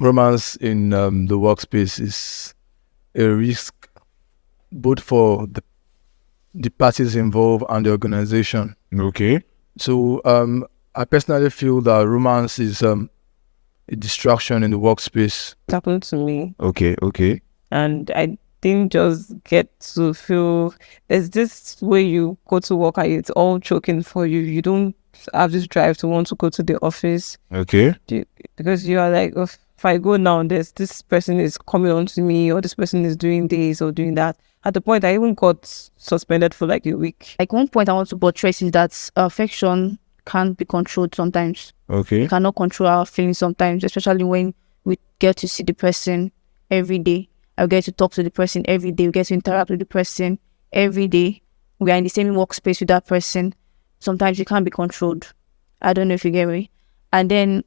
Romance in the workspace is a risk both for the parties involved and the organization. Okay. So I personally feel that romance is a distraction in the workspace. It happened to me, Okay. and I didn't just get to feel there's this way you go to work and it's all choking for you. You don't have this drive to want to go to the office Okay. because you are like, "Oh, if I go now, this person is coming on to me, or this person is doing this or doing that." At the point, I even got suspended for like a week. Like one point I want to buttress is that affection can't be controlled sometimes. Okay. We cannot control our feelings sometimes, especially when we get to see the person every day. I get to talk to the person every day. We get to interact with the person every day. We are in the same workspace with that person. Sometimes it can't be controlled. I don't know if you get me. And then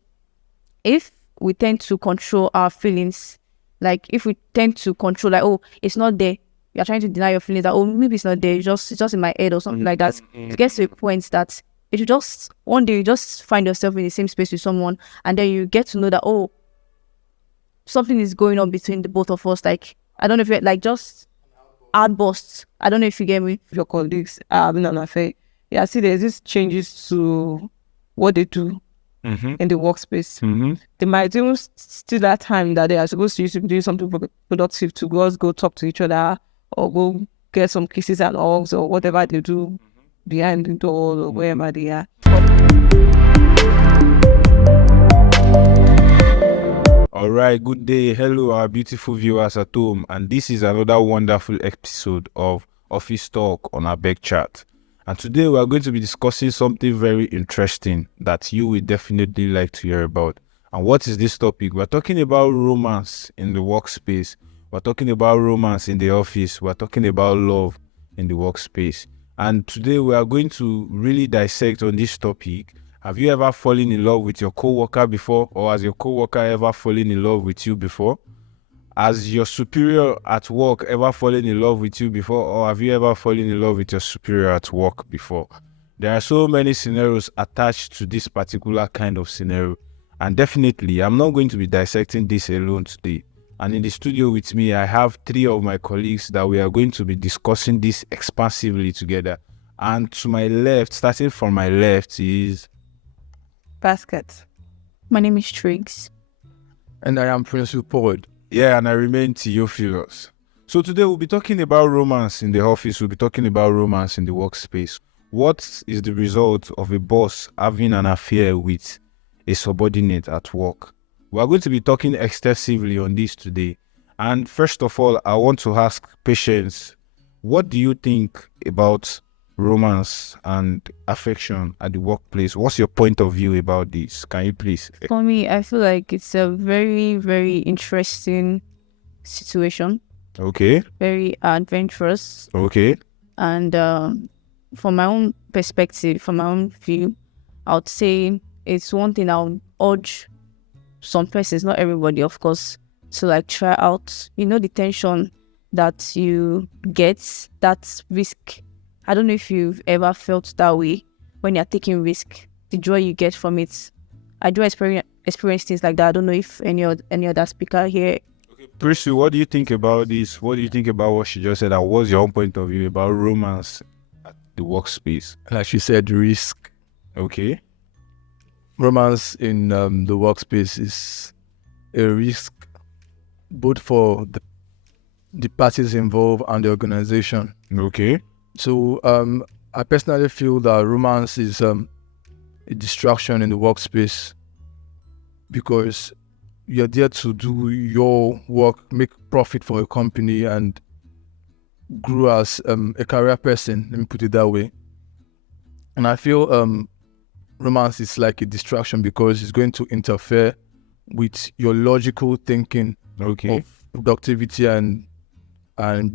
if we tend to control our feelings, like if we tend to control, like, oh, it's not there. You're trying to deny your feelings that, oh, maybe it's not there. It's just in my head or something like that. It gets to a point that it will just, one day you just find yourself in the same space with someone, and then you get to know that, oh, something is going on between the both of us. Like, I don't know if you're like just outbursts. I don't know if you get me. Your colleagues are having an affair. Yeah, see, there's this changes to what they do in the workspace. They might even still that time that they are supposed to use to be doing something productive to go talk to each other or go get some kisses and hugs or whatever they do behind the door or wherever they are. All right, good day. Hello, our beautiful viewers at home. And this is another wonderful episode of Office Talk on ABEG Chat. And today we are going to be discussing something very interesting that you will definitely like to hear about. And what is this topic? We're talking about romance in the workspace. We're talking about romance in the office. We're talking about love in the workspace. And today we are going to really dissect on this topic. Have you ever fallen in love with your co-worker before? Or has your co-worker ever fallen in love with you before? Has your superior at work ever fallen in love with you before? Or have you ever fallen in love with your superior at work before? There are so many scenarios attached to this particular kind of scenario. And definitely, I'm not going to be dissecting this alone today. And in the studio with me, I have 3 of my colleagues that we are going to be discussing this expansively together. And to my left, starting from my left is... Basket. My name is Triggs. And I am Prince Upord. Yeah, and I remain Theophilus. So today we'll be talking about romance in the office. We'll be talking about romance in the workspace. What is the result of a boss having an affair with a subordinate at work? We're going to be talking extensively on this today. And first of all, I want to ask Patience, what do you think about romance and affection at the workplace? What's your point of view about this? Can you please? For me, I feel like it's a very, very interesting situation. Okay. Very adventurous. Okay. And from my own perspective, from my own view, I would say it's one thing I would urge some persons, not everybody, of course, to like try out. You know, the tension that you get, that risk. I don't know if you've ever felt that way when you're taking risk, the joy you get from it. I do experience things like that. I don't know if any other speaker here. Priscilla, what do you think about this? What do you think about what she just said? And what's your own point of view about romance at the workspace? Like she said, risk. Okay. Romance in the workspace is a risk both for the parties involved and the organization. Okay. So I personally feel that romance is a distraction in the workspace because you're there to do your work, make profit for a company, and grow as a career person. Let me put it that way. And I feel romance is like a distraction because it's going to interfere with your logical thinking of productivity and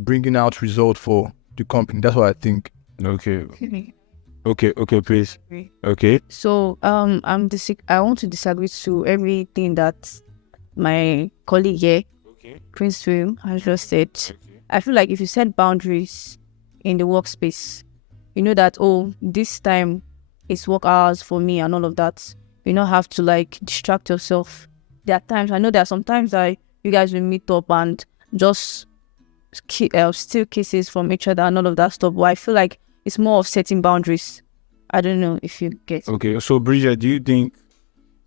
bringing out result for the company. That's what I think. Okay, please. Okay. So I want to disagree to everything that my colleague here, Prince Will, has just said. I feel like if you set boundaries in the workspace, you know that, oh, this time it's work hours for me and all of that. You don't have to like distract yourself there are times, I know there are some times that you guys will meet up and just steal kisses from each other and all of that stuff. But I feel like it's more of setting boundaries. I don't know if you get. Okay, so Bridget, do you think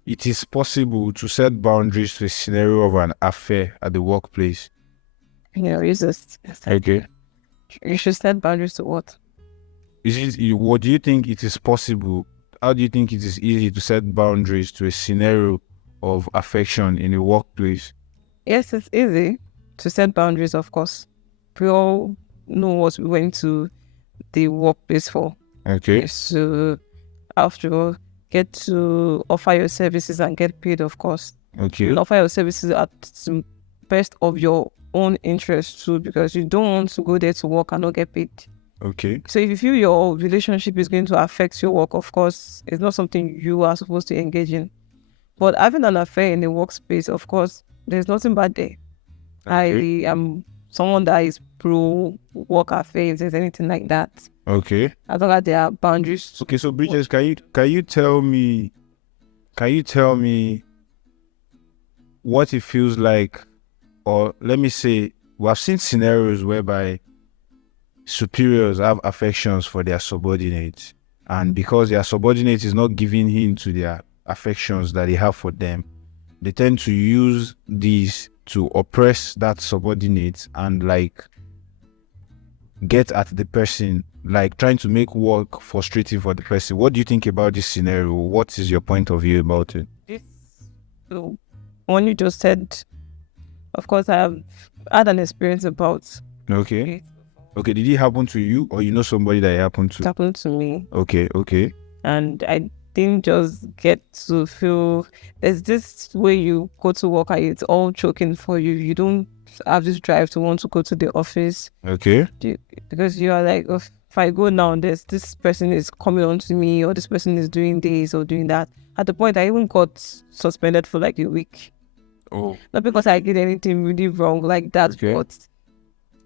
it is possible to set boundaries to a scenario of an affair at the workplace? You just Okay. you should set boundaries to what? What do you think it is possible? How do you think it is easy to set boundaries to a scenario of affection in a workplace? Yes, it's easy to set boundaries, of course. We all know what we went to the workplace for. Okay. So after all, get to offer your services and get paid, of course. Okay. And offer your services at the best of your own interest too, because you don't want to go there to work and not get paid. Okay. So if you feel your relationship is going to affect your work, of course, it's not something you are supposed to engage in. But having an affair in the workspace, of course, there's nothing bad there. Okay. I am someone that is pro work affair, if there's anything like that. Okay. As long as there are boundaries. Okay, so Bridget, can you tell me what it feels like, or let me say, we have seen scenarios whereby superiors have affections for their subordinates, and because their subordinate is not giving in to their affections that they have for them, they tend to use these to oppress that subordinate and like get at the person, like trying to make work frustrating for the person. What do you think about this scenario? What is your point of view about it? So, when you just said, of course, I have had an experience about Okay. it. Okay, did it happen to you, or you know somebody that it happened It to? happened to me, Okay. and I didn't just get to feel there's this way you go to work and it's all choking for you. You don't have this drive to want to go to the office Okay. because you are like, "Oh, if I go now, this person is coming on to me, or this person is doing this or doing that." At the point, I even got suspended for like a week. Oh. Not because I did anything really wrong like that, Okay. but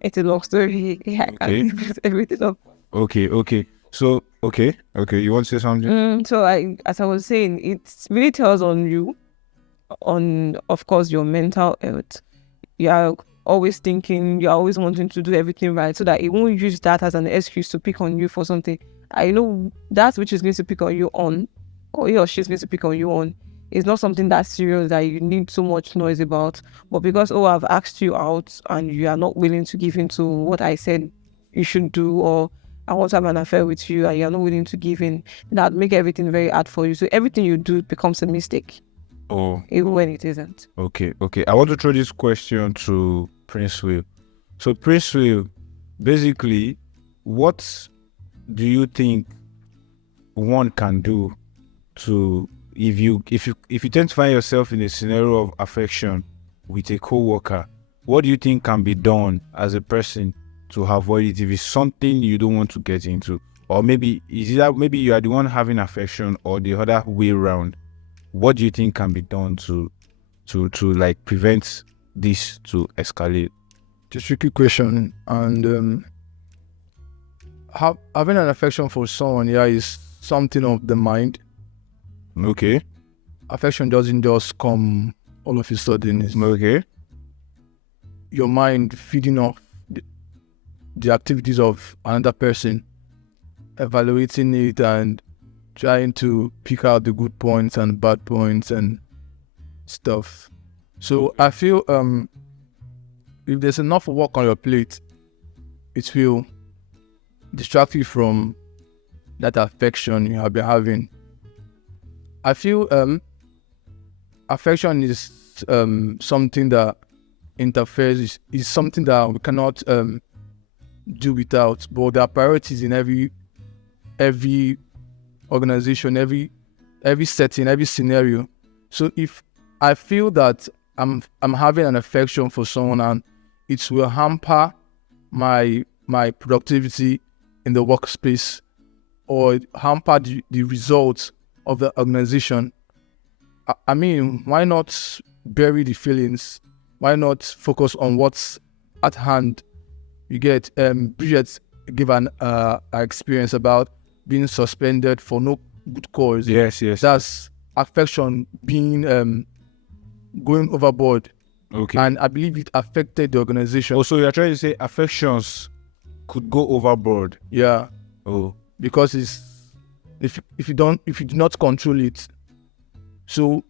it's a long story. I Okay. can't give everything up. Okay. So, okay. You want to say something? So as I was saying, it really tells on you, on of course your mental health. You are always thinking, you're always wanting to do everything right, so that it won't use that as an excuse to pick on you for something. I know that's which is going to pick on you on, or he or she's going to pick on you on. It's not something that serious that you need so much noise about. But because I've asked you out and you are not willing to give in to what I said you should do, or I want to have an affair with you and you're not willing to give in, that make everything very hard for you. So everything you do becomes a mistake, Oh. even when it isn't. Okay. I want to throw this question to Prince Will. So, Prince Will, basically, what do you think one can do to, if you tend to find yourself in a scenario of affection with a co-worker, what do you think can be done as a person to avoid it if it's something you don't want to get into? Or maybe is it that maybe you are the one having affection, or the other way around? What do you think can be done to like prevent this to escalate? It's a tricky question, and having an affection for someone, is something of the mind. Okay. Affection doesn't just come all of a sudden. It's Okay. your mind feeding off the activities of another person, evaluating it and trying to pick out the good points and bad points and stuff. So I feel if there's enough work on your plate, it will distract you from that affection you have been having. I feel affection is something that interferes, is something that we cannot do without, but there are priorities in every organization, every setting, every scenario. So if I feel that I'm having an affection for someone and it will hamper my productivity in the workspace, or hamper the results of the organization, I mean, why not bury the feelings? Why not focus on what's at hand? You get Bridget gave an experience about being suspended for no good cause. Yes. That's affection being going overboard. Okay. And I believe it affected the organization. Also, you're trying to say affections could go overboard. Yeah. Oh. Because if you do not control it. So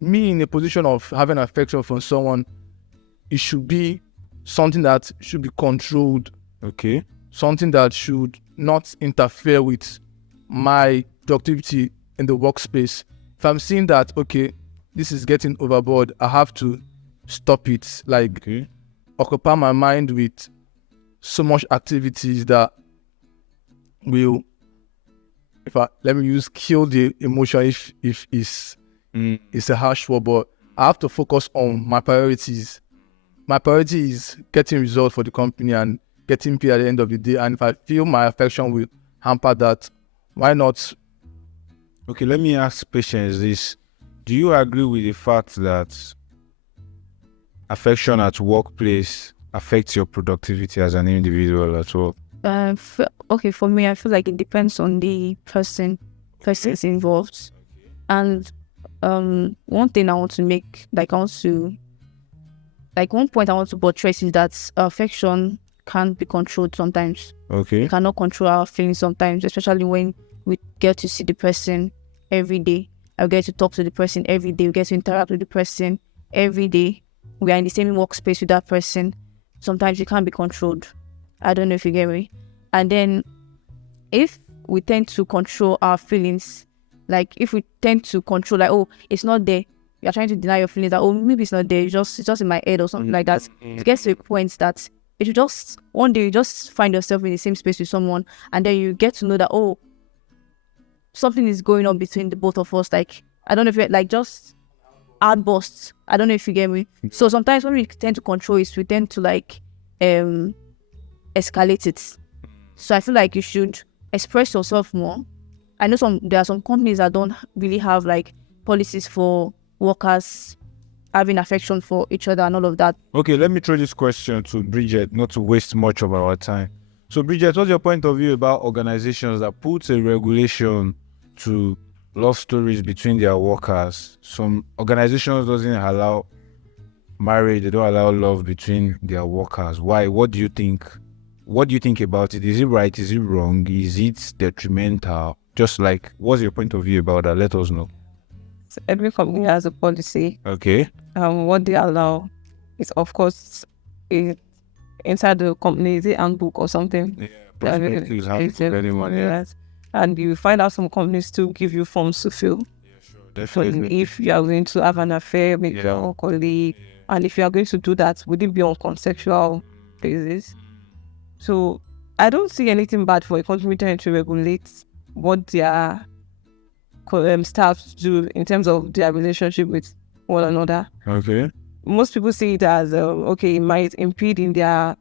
me in a position of having affection for someone, it should be something that should be controlled. Okay. Something that should not interfere with my productivity in the workspace. If I'm seeing that, okay, this is getting overboard, I have to stop it. Like, Okay. occupy my mind with so much activities that will, let me use kill the emotion if it's a harsh word, but I have to focus on my priorities. My priority is getting results for the company and getting paid at the end of the day. And if I feel my affection will hamper that, why not? Okay, let me ask Patience this. Do you agree with the fact that affection at workplace affects your productivity as an individual as well? Okay, for me, I feel like it depends on the persons involved. And one thing I want to make, one point I want to buttress is that affection can't be controlled sometimes. Okay. We cannot control our feelings sometimes, especially when we get to see the person every day. I get to talk to the person every day. We get to interact with the person every day. We are in the same workspace with that person. Sometimes it can't be controlled. I don't know if you get me. And then if we tend to control our feelings, like if we tend to control, like, oh, it's not there. You're trying to deny your feelings that, oh, maybe it's not there. It's just in my head or something like that. It gets to a point that it just, one day you just find yourself in the same space with someone, and then you get to know that, oh, something is going on between the both of us. Like, I don't know if you're like just outbursts. I don't know if you get me. So sometimes when we tend to control it, we tend to like escalate it. So I feel like you should express yourself more. I know there are some companies that don't really have like policies for workers having affection for each other and all of that. Okay, let me throw this question to Bridget, not to waste much of our time. So Bridget, what's your point of view about organizations that put a regulation to love stories between their workers? Some organizations doesn't allow marriage, they don't allow love between their workers. Why? What do you think? What do you think about it? Is it right? Is it wrong? Is it detrimental? Just like, what's your point of view about that? Let us know. So every company has a policy. Okay. What they allow is, of course, inside the company, is it handbook or something? Yeah, prospectus handbook, anyone, yeah. And you find out some companies still give you forms to fill. Yeah, sure, definitely. If you are going to have an affair with your colleague, and if you are going to do that, would it be on consensual basis? So I don't see anything bad for a company trying to regulate what their staff do in terms of their relationship with one another. Okay. Most people see it as okay, it might impede in their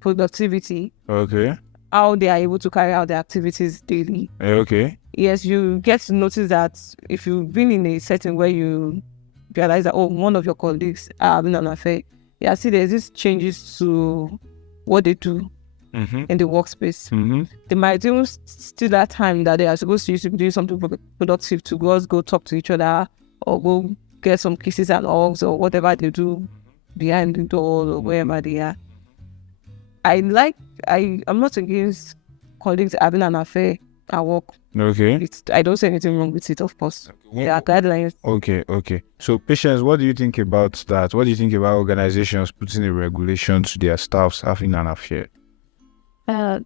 productivity. Okay. How they are able to carry out their activities daily. Okay. Yes, you get to notice that if you've been in a setting where you realize that, oh, one of your colleagues are having an affair, yeah, see, there's these changes to what they do in the workspace. They might even still that time that they are supposed to use to be doing something productive to go talk to each other or go get some kisses and hugs or whatever they do behind the door or wherever they are. I'm not against colleagues having an affair at work. Okay. I don't see anything wrong with it, of course. There are guidelines. Okay. So, Patience, what do you think about that? What do you think about organizations putting a regulation to their staffs having an affair? I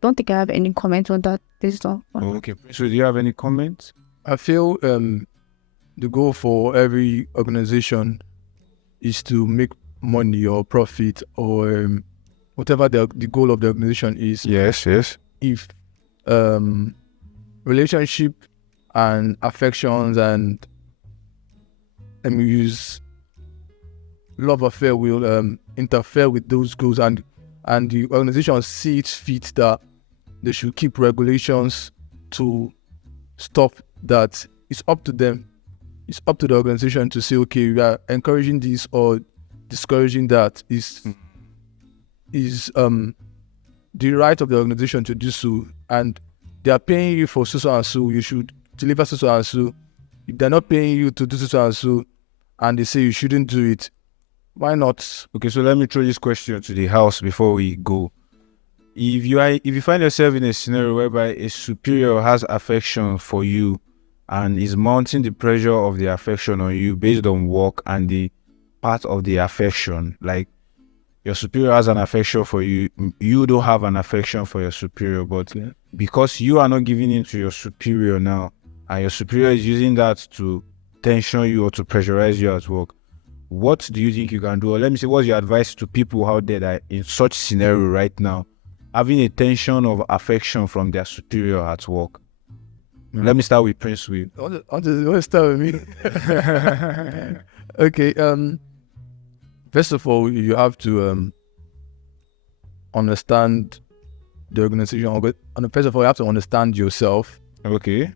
don't think I have any comment on that. Okay. So, do you have any comments? I feel the goal for every organization is to make money or profit or whatever the goal of the organization is. Yes. If relationship and affections and let me use love affair will interfere with those goals and the organization see it fit that they should keep regulations to stop that, it's up to them. It's up to the organization to say, okay, we are encouraging this or discouraging that. Is the right of the organization to do so, and they are paying you for so and so, you should deliver so and so. if they're not paying you to do so and so, and they say you shouldn't do it, why not? Okay, so let me throw this question to the house before we go. If you find yourself in a scenario whereby a superior has affection for you and is mounting the pressure of the affection on you based on work and the part of the affection, like your superior has an affection for you, you don't have an affection for your superior, but because you are not giving in to your superior now, and your superior is using that to tension you or to pressurize you at work, what do you think you can do? Or let me say, what's your advice to people out there that in such scenario right now, having a tension of affection from their superior at work? Let me start with Prince Will. I want to start with me. Okay. First of all, you have to understand the organization. First of all, you have to understand yourself. Okay.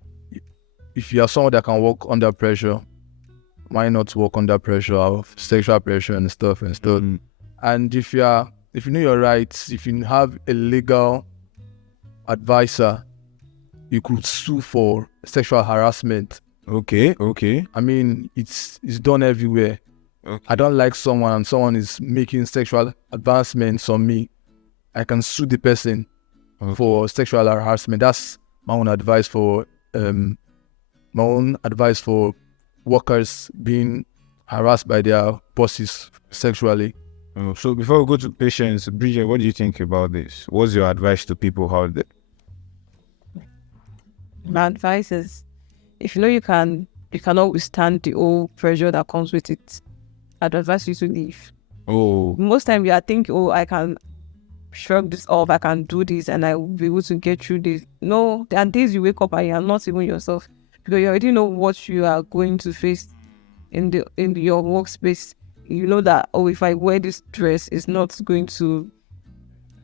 If you are someone that can work under pressure, why not work under pressure of sexual pressure and stuff? And if you know your rights, if you have a legal advisor, you could sue for sexual harassment. Okay. I mean, it's done everywhere. Okay. I don't like someone and someone is making sexual advancements on me. I can sue the person for sexual harassment. That's my own advice for workers being harassed by their bosses sexually. So before we go to patients, Bridget, what do you think about this? What's your advice to people out there? My advice is, if you know you cannot withstand the whole pressure that comes with it, I'd advise you to leave. Most time you are thinking, I can shrug this off, I can do this, and I will be able to get through this. No, there are days you wake up and you are not even yourself, because you already know what you are going to face in your workspace. You know that, if I wear this dress, it's not going to...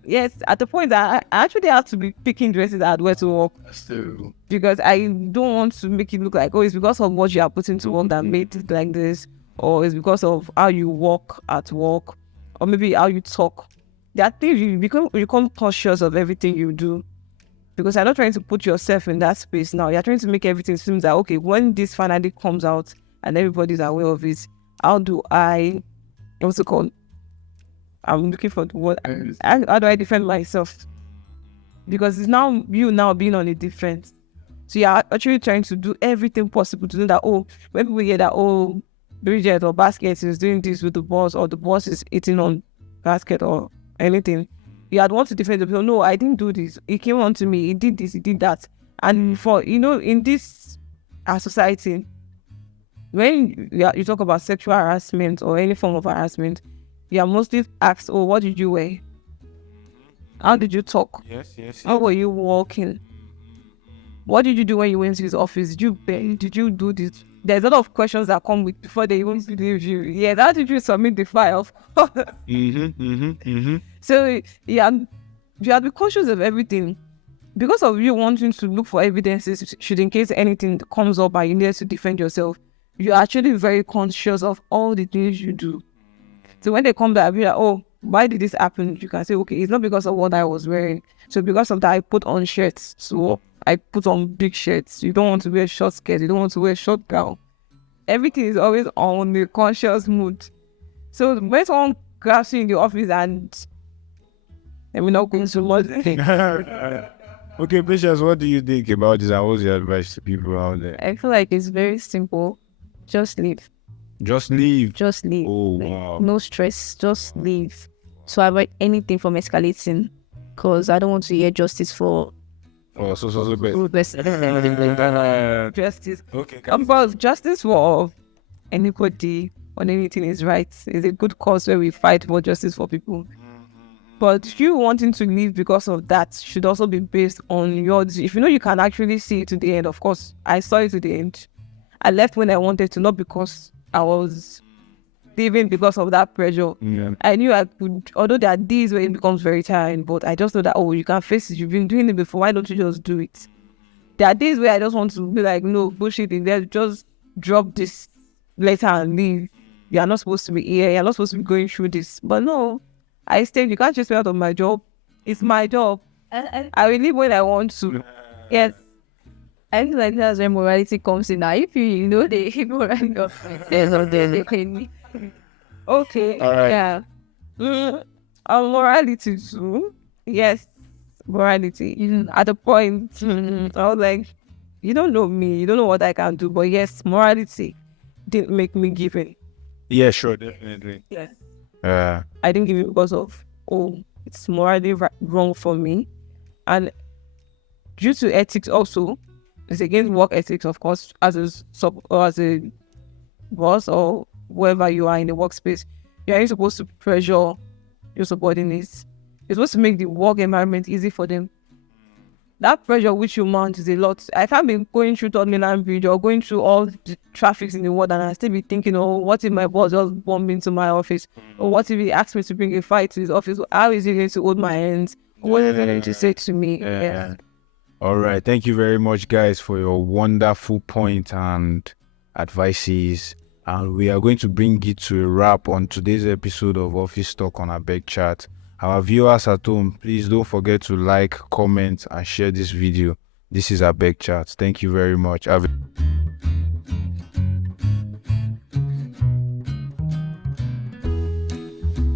Yes, at the point that I actually have to be picking dresses that I'd wear to work. Because I don't want to make it look like, it's because of what you are putting to work that made it like this, or it's because of how you walk at work, or maybe how you talk. There are things you become conscious of everything you do. Because you're not trying to put yourself in that space now. You're trying to make everything seem like, okay, when this finally comes out and everybody's aware of it, how do I, what's it called? I'm looking for the word. How do I defend myself? Because it's now you being on a defense. So you're actually trying to do everything possible to do that. When people hear that, Bridget or Basket is doing this with the boss, or the boss is eating on Basket or anything, you had want to defend the people. No, I didn't do this. He came on to me. He did this. He did that. And in this our society, when you talk about sexual harassment or any form of harassment, you are mostly asked, what did you wear? How did you talk? Yes. How were you walking? What did you do when you went to his office? Did you beg? Did you do this? There's a lot of questions that come with before they even believe you. Yeah, how did you submit the file? So you have to be conscious of everything. Because of you wanting to look for evidences, should in case anything comes up and you need to defend yourself, you're actually very conscious of all the things you do. So when they come back, be like, why did this happen? You can say, okay, it's not because of what I was wearing. So because of that, I put on shirts. So I put on big shirts. You don't want to wear short skirts. You don't want to wear short gown. Everything is always on the conscious mood. So when someone grabs you in the office and we're not going to much. Okay, Patience, what do you think about this? And what's your advice to people out there? I feel like it's very simple. Just leave. Just leave. Oh, wow. No stress. Just leave. So I avoid anything from escalating, because I don't want to hear justice for. Justice. Okay. Of course, justice for anybody on anything is right. It's a good cause where we fight for justice for people. But you wanting to leave because of that should also be based on if you know you can actually see it to the end. Of course, I saw it to the end. I left when I wanted to, not because I was leaving because of that pressure. Yeah. I knew I could, although there are days where it becomes very tiring, but I just know that, you can face it. You've been doing it before. Why don't you just do it? There are days where I just want to be like, no, bullshit in there. Just drop this letter and leave. You're not supposed to be here. You're not supposed to be going through this. But no, I stayed. You can't just me out of my job. It's my job. I will leave when I want to. Yes. I feel like that's where morality comes in. Now, if you know the morality of they pay me. Okay. All right. Yeah. Morality too. Yes, morality. At the point, I was like, you don't know me, you don't know what I can do, but yes, morality didn't make me give in. Yeah, sure, definitely. Yes. Uh, I didn't give in because of, it's morally wrong for me. And due to ethics also, it's against work ethics, of course, as a sub or as a boss or wherever you are in the workspace, you are supposed to pressure your subordinates. You're supposed to make the work environment easy for them. That pressure which you mount is a lot. I can't be going through Third Mainland Bridge or going through all the traffic in the world and I still be thinking, oh, what if my boss just bomb into my office? Or what if he asks me to bring a fight to his office? How is he going to hold my hands? What is he going to say to me? yeah. All right. Thank you very much, guys, for your wonderful point and advices. And we are going to bring it to a wrap on today's episode of Office Talk on ABEG Chat. Our viewers at home, please don't forget to like, comment, and share this video. This is ABEG Chat. Thank you very much.